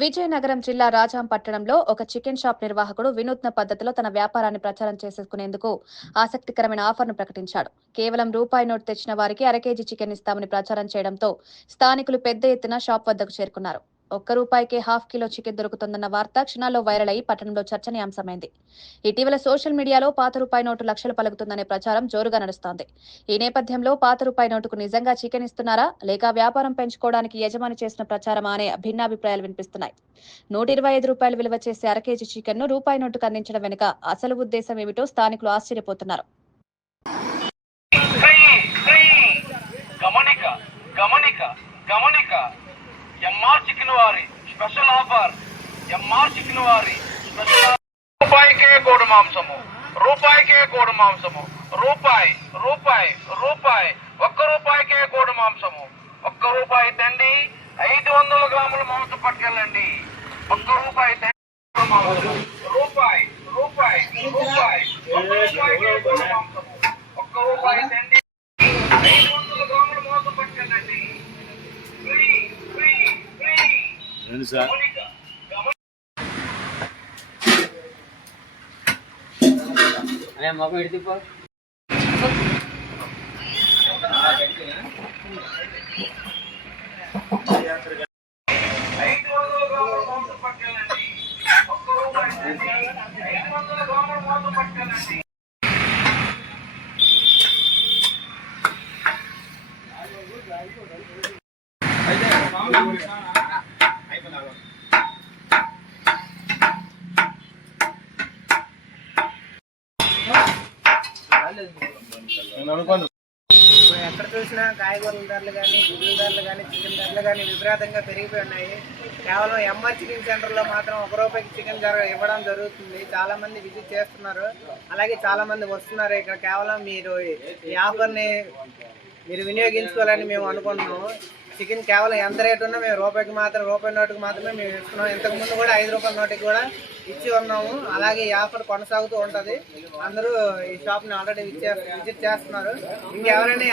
విజయనగరం జిల్లా రాజాం పట్టణంలో ఒక చికెన్ షాప్ నిర్వాహకుడు వినూత్న పద్ధతిలో తన వ్యాపారాన్ని ప్రచారం చేసుకునేందుకు ఆసక్తికరమైన ఆఫర్ను ప్రకటించాడు. కేవలం రూపాయి నోటు తెచ్చిన వారికి అర కేజీ చికెన్ ఇస్తామని ప్రచారం చేయడంతో స్థానికులు పెద్ద ఎత్తున షాప్ వద్దకు చేరుకున్నారు. ఒక్క రూపాయికే హాఫ్ కిలో చికెన్ దొరుకుతుందన్న వార్త క్షణాల్లో వైరల్ అయి పట్టణంలో చర్చనీయాంశమైంది. ఇటీవల సోషల్ మీడియాలో పాత రూపాయి నోటు లక్షలు పలుకుతుందనే ప్రచారం జోరుగా నడుస్తోంది. ఈ నేపథ్యంలో పాత రూపాయి నోటుకు నిజంగా చికెన్ ఇస్తున్నారా లేక వ్యాపారం పెంచుకోవడానికి యజమాని చేసిన ప్రచారమా అనే భిన్నాభిప్రాయాలు వినిపిస్తున్నాయి. రూ. 125 విలువ చేసే అర కేజీ చికెన్ ను రూపాయి నోటుకు అందించడం వెనుక అసలు ఉద్దేశం ఏమిటో స్థానికులు ఆశ్చర్యపోతున్నారు. స్పెషల్ ఆఫర్ ఎంఆర్ చికెన్ వారి స్పెషల్ రూపాయికే కోడి మాంసము, రూపాయికే కోడి మాంసము, రూపాయి రూపాయి రూపాయి ఒక్క రూపాయికే కోడి మాంసము, ఒక్క రూపాయి తండి 500 గ్రాముల మాంసం పట్టుకెళ్ళండి. ఒక్క రూపాయి తండి మాంసము, రూపాయి రూపాయి రూపాయి ఒక్క రూపాయికే కోడి మాంసము, ఒక్క రూపాయి తండి 500 గ్రాముల మాంసం పట్టుకెళ్ళండి. Free free free. అనే మొక్క ఎడిపో ఇప్పుడు ఎక్కడ చూసినా కాయగూరల ధరలు కానీ, గుడ్ల ధరలు కానీ, చికెన్ ధరలు కానీ విపరీతంగా పెరిగిపోయి ఉన్నాయి. కేవలం ఎంఆర్ చికెన్ సెంటర్లో మాత్రం ₹1 చికెన్ ఇవ్వడం జరుగుతుంది. చాలా మంది విజిట్ చేస్తున్నారు, అలాగే చాలా మంది వస్తున్నారు. ఇక్కడ కేవలం మీరు ఈ ఆఫర్ని మీరు వినియోగించుకోవాలని మేము అనుకుంటున్నాము. చికెన్ కేవలం ఎంత రేటు ఉన్నా మేము రూపాయి నోటుకు మాత్రమే మేము ఇస్తున్నాం. ఇంతకుముందు కూడా ₹5 నోటుకి కూడా ఇచ్చి ఉన్నాము. అలాగే ఈ ఆఫర్ కొనసాగుతూ ఉంటుంది. అందరూ ఈ షాప్ని ఆల్రెడీ విజిట్ చేస్తున్నారు. ఇంకెవరైనా